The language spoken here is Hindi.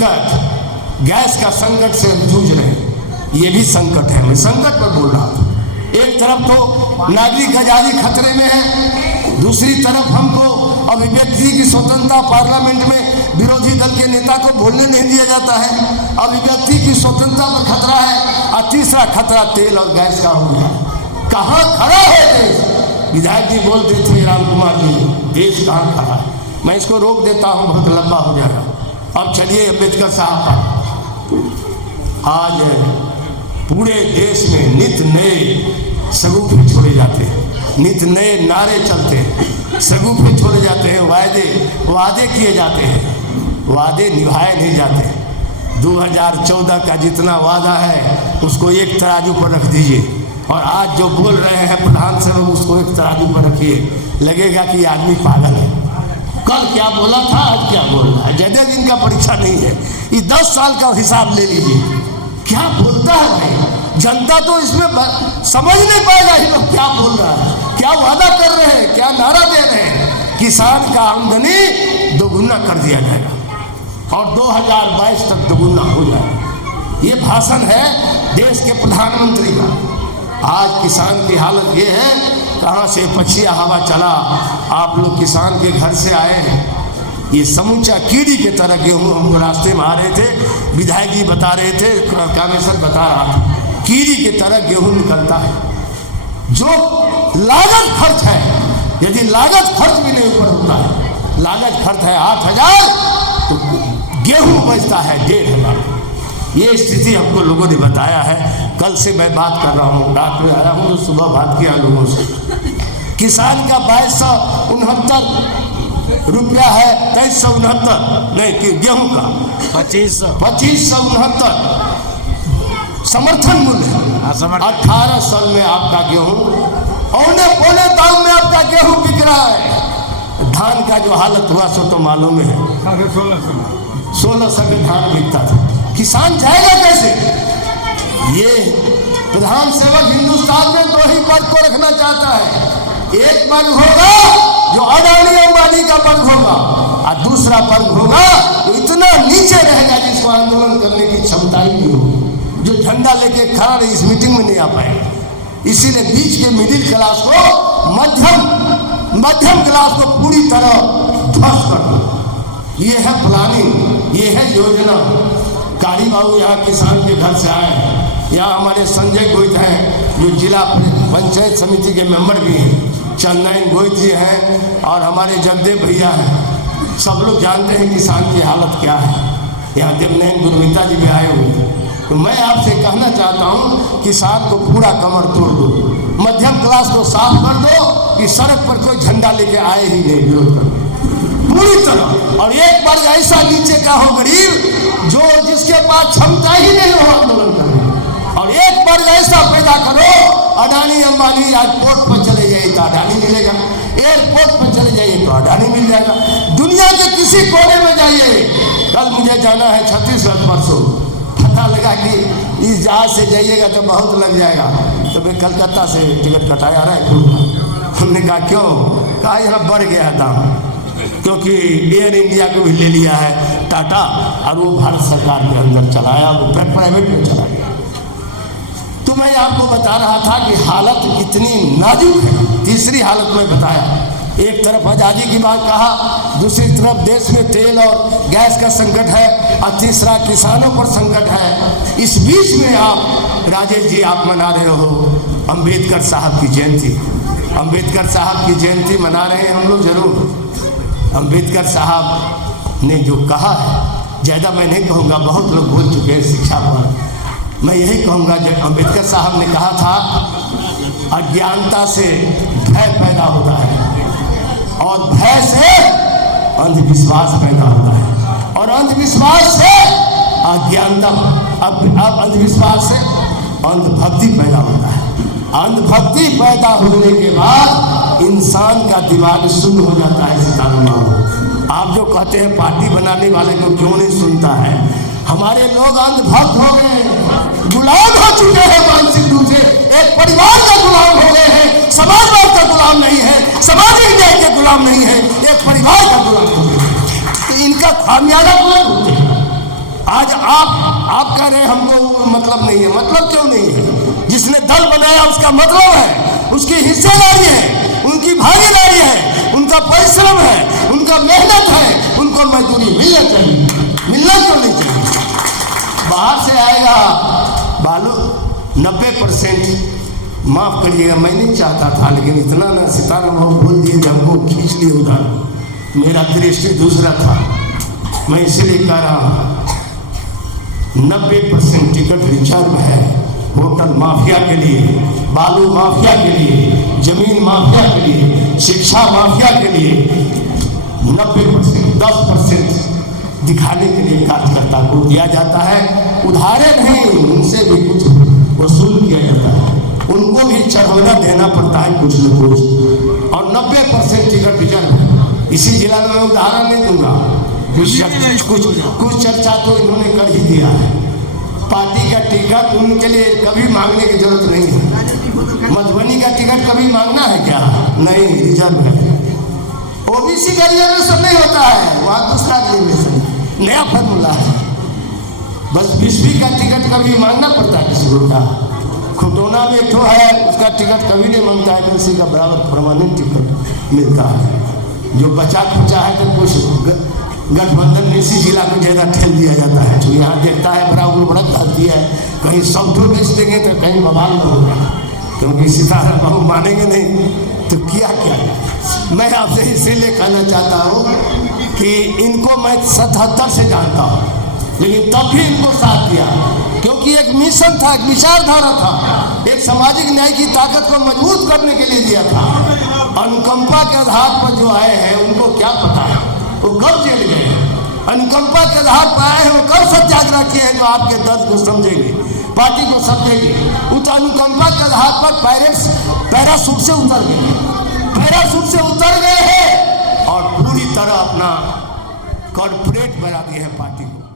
संकट, गैस का संकट से हम जूझ रहे हैं, ये भी संकट है। मैं संकट पर बोल रहा हूँ। एक तरफ तो नागरिक आजादी खतरे में है, दूसरी तरफ हमको अभिव्यक्ति की स्वतंत्रता, पार्लियामेंट में विरोधी दल के नेता को बोलने नहीं दिया जाता है, अभिव्यक्ति की स्वतंत्रता पर खतरा है, और तीसरा खतरा तेल और गैस का हो गया। कहाँ खड़ा है देश? विधायक जी बोलते थे, राम कुमार जी, देश कहाँ खड़ा है? मैं इसको रोक देता हूँ, बहुत लंबा हो जाएगा। अब चलिए अम्बेडकर साहब पर। आज पूरे देश में नित नए सगुफे छोड़े जाते हैं, नित नए नारे चलते हैं, सगुफे छोड़े जाते हैं, वादे किए जाते हैं, वादे निभाए नहीं जाते। 2014 का जितना वादा है उसको एक तराजू पर रख दीजिए, और आज जो बोल रहे हैं प्रधान से, उसको एक तराजू पर रखिए, लगेगा कि आदमी पागल है। कल क्या बोला था, आज क्या बोल रहा है। ज्यादा दिन का परीक्षा नहीं है, ये 10 साल का हिसाब ले लीजिए। क्या बोलता है भाई? जनता तो इसमें समझ नहीं पाएगा ये लोग क्या बोल रहा है, क्या वादा कर रहे हैं, क्या नारा दे रहे हैं। किसान का आमदनी दोगुना कर दिया जाएगा और 2022 तक दोगुना हो जाएगा। ये भाषण है देश के प्रधानमंत्री का। आज किसान की हालत ये है, कहाँ से पछिया हवा चला, आप लोग किसान के घर से आए हैं, ये समूचा कीड़ी के तरह गेहूँ हमको रास्ते में आ रहे थे। विधायक जी बता रहे थे, कामेश्वर बता रहा था, कीड़ी के तरह गेहूँ निकलता है। जो लागत खर्च है, यदि लागत खर्च भी नहीं ऊपर होता है, लागत खर्च है 8,000, तो गेहूँ बचता है 1,500। ये स्थिति हमको लोगों ने बताया है। कल से मैं बात कर रहा हूँ, रात में आया हूँ तो सुबह बात किया लोगों से। किसान का 2269 रुपया है, 2369 नहीं कि गेहूं का 2569 समर्थन मूल्य है। 18 साल में आपका गेहूं औने पौने दाम में आपका गेहूं बिक रहा है। धान का जो हालत हुआ सो तो मालूम है, 1600 में धान बिकता था। किसान जाएगा कैसे? ये प्रधान सेवक हिंदुस्तान में 2 ही वर्ग को रखना चाहता है। एक वर्ग होगा जो अडानी अंबानी का वर्ग होगा, और दूसरा वर्ग होगा जो इतना नीचे रहेगा जिसको आंदोलन करने की क्षमता ही नहीं होगी, जो झंडा लेके खड़ा रहे, इस मीटिंग में नहीं आ पाएगा। इसीलिए बीच के मिडिल क्लास को, मध्यम क्लास को पूरी तरह ध्वस्त कर दो। ये है प्लानिंग, ये है योजना। कारी बाबू यहाँ किसान के घर से आए हैं, यहाँ हमारे संजय गोहित हैं जो जिला पंचायत समिति के मेंबर भी हैं, चंदन गोहित जी हैं, और हमारे जगदेव भैया हैं। सब लोग जानते हैं किसान की हालत क्या है। यहाँ देवनयन गुरमीता जी भी आए हुए हैं। तो मैं आपसे कहना चाहता हूँ, किसान को पूरा कमर तोड़ दो, मध्यम क्लास को साफ कर दो कि सड़क पर कोई झंडा लेके आए ही नहीं, विरोध कर पूरी तरह। और एक बार ऐसा नीचे का हो गरीब जो जिसके पास क्षमता ही नहीं हो आंदोलन करने, और एक बार ऐसा पैदा करो, अडानी अंबानी आज पोर्ट पर चले जाइए तो अडानी मिलेगा, एयरपोर्ट पर चले जाइए तो अडानी मिल जाएगा। दुनिया के किसी कोने में जाइए। कल मुझे जाना है छत्तीसगढ़, परसों पता लगा कि इस जहाज से जाइएगा तो बहुत लग जाएगा, तो मैं कलकत्ता से टिकट कटाया रहा है। हमने कहा क्यों? कहा यहाँ बढ़ गया है दाम, क्योंकि एयर इंडिया को भी ले लिया है टाटा, और वो भारत सरकार के अंदर चलाया, वो प्राइवेट में चला गया। तो मैं आपको बता रहा था कि हालत इतनी नाजुक है। तीसरी हालत में बताया, एक तरफ आज़ादी की बात कहा, दूसरी तरफ देश में तेल और गैस का संकट है, और तीसरा किसानों पर संकट है। इस बीच में आप राजेश जी आप मना रहे हो अम्बेडकर साहब की जयंती। अम्बेडकर साहब की जयंती मना रहे हैं हम लोग जरूर। अम्बेडकर साहब ने जो कहा है, ज़्यादा मैं नहीं कहूँगा, बहुत लोग बोल चुके हैं शिक्षा पर। मैं यही कहूँगा, जब अम्बेडकर साहब ने कहा था अज्ञानता से भय पैदा होता है, और भय से अंधविश्वास पैदा होता है, और अंधविश्वास से अज्ञानता, अब अंधविश्वास से अंधभक्ति पैदा होता है। अंधभक्ति पैदा होने के बाद इंसान का दिमाग शून्य हो जाता है। आप जो कहते हैं पार्टी बनाने वाले को क्यों नहीं सुनता है? हमारे लोग अंधभक्त हो गए, गुलाम हो चुके हैं मानसिक रूप से, एक परिवार का गुलाम हो गए हैं, समाजवाद का गुलाम नहीं है, सामाजिक न्याय के गुलाम नहीं है, एक परिवार का गुलाम हो गए। तो इनका खामियाजा कौन होते हैं? आज आप कह रहे हैं हमको मतलब नहीं है। मतलब क्यों नहीं है? जिसने दल बनाया उसका मतलब है, उसकी हिस्सेदारी है, उनकी भागीदारी है, उनका परिश्रम है, उनका मेहनत है, उनको मजदूरी मिलना चाहिए। मिलना क्यों नहीं चाहिए? बाहर से आएगा बालू 90%। माफ करिएगा, मैं नहीं चाहता था, लेकिन इतना ना सितारा बोल दिए जब हमको खींच लिए उधर। मेरा दृष्टि दूसरा था। मैं इसलिए कह रहा हूँ 90% टिकट रिजर्व है होटल माफिया के लिए, बालू माफिया के लिए, जमीन माफिया के लिए, शिक्षा माफिया के लिए। 90% 10% दिखाने के लिए कार्यकर्ता को दिया जाता है। उधारे नहीं, उनसे भी कुछ वसूल किया जाता है, उनको भी चढ़ौना देना पड़ता है कुछ न कुछ। और 90% टिकट रिजर्व है। इसी जिला में मैं उदाहरण नहीं दूंगा, कुछ चर्चा तो इन्होंने कर ही दिया है। पार्टी का टिकट उनके लिए कभी मांगने की जरूरत नहीं है। मधुबनी का टिकट कभी मांगना है क्या? नहीं, रिजर्व है। ओबीसी का रिजर्वेशन नहीं होता है, वहाँ दूसरा रिजर्वेशन, नया फॉर्मूला है। बस 20 का टिकट कभी मांगना पड़ता है किसी को का। खुटोना में एक है, उसका टिकट कभी नहीं मांगता है, किसी का बराबर परमानेंट टिकट मिलता है। जो बचा खुचा है तो कुछ गठबंधन इसी जिला में ज़्यादा ठेल दिया जाता है। तो यहाँ देखता है बड़ा उर्वरक धरती है, कहीं सौठो बेच देंगे तो कहीं बवाल न होगा, क्योंकि सितारा बाबू मानेंगे नहीं तो किया क्या। मैं आपसे इसीलिए कहना चाहता हूँ कि इनको मैं 77 से जानता हूँ, लेकिन तब भी इनको साथ दिया, क्योंकि एक मिशन था, एक विचारधारा था, एक सामाजिक न्याय की ताकत को मजबूत करने के लिए दिया था। अनुकंपा के आधार पर जो आए हैं उनको क्या पता है, वो कब जेल गए हैं। अनुकंपा के आधार पर आए हैं, वो कब सत्याग्रह किए हैं, जो आपके दर्द को समझेंगे, पार्टी को समझेंगे। उस अनुकंपा के आधार पर पैराशूट से उतर गए, पैराशूट से उतर गए हैं और पूरी तरह अपना कॉर्पोरेट बना दिए हैं पार्टी को।